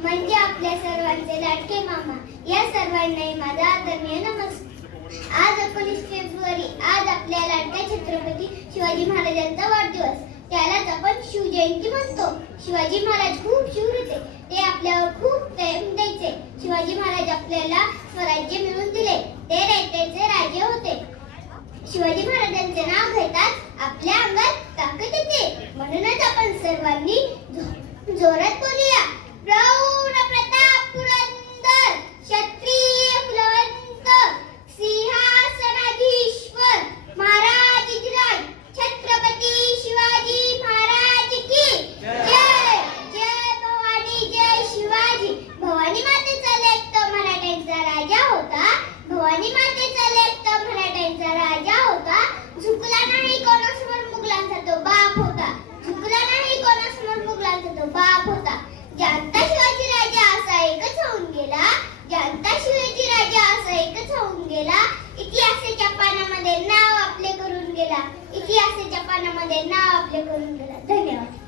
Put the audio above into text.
म्हणजे आपल्या सर्वांचे लाडके मामा. या सर्वांनाही माझा आदरणीय नमस्कार. आज 19 फेब्रुवारी, आज आपल्या लाडक्या छत्रपती शिवाजी महाराजांचा वाढदिवस. त्यालाच आपण शिवजयंती म्हणतो. शिवाजी महाराज खूप शूर होते. ते आपल्यावर खूप प्रेम द्यायचे. शिवाजी महाराज आपल्याला स्वराज्य मिळवून दिले. ते रयतेचे राजे होते. शिवाजी महाराजांचे नाव घेताच आपल्या अंगात ताकद येते. म्हणूनच आपण सर्वांनी जोरात बोलूया. प्रौढ प्रताप पुरंदर क्षत्रिय कुलवंत सिंहासनाधीश्वर महाराज छत्रपती शिवाजी महाराज की जय. जय भवानी, जय शिवाजी. भवानी मातेचा लेक तो मराठ्यांचा राजा होता. भवानी मातेचा लेक तो मराठ्यांचा राजा होता. झुकला नाही कोणासमोर मुघलांचा तो बाप होता. झुकला नाही कोणासमोर मुघलांचा तो बाप होता. ज्यांचा शिवाजी राजा असा एकच होऊन गेला. ज्यांचा शिवाजी राजा असा एकच होऊन गेला. इतिहासाच्या पानामध्ये नाव आपले करून गेला. इतिहासाच्या पानामध्ये नाव आपले करून गेला. धन्यवाद.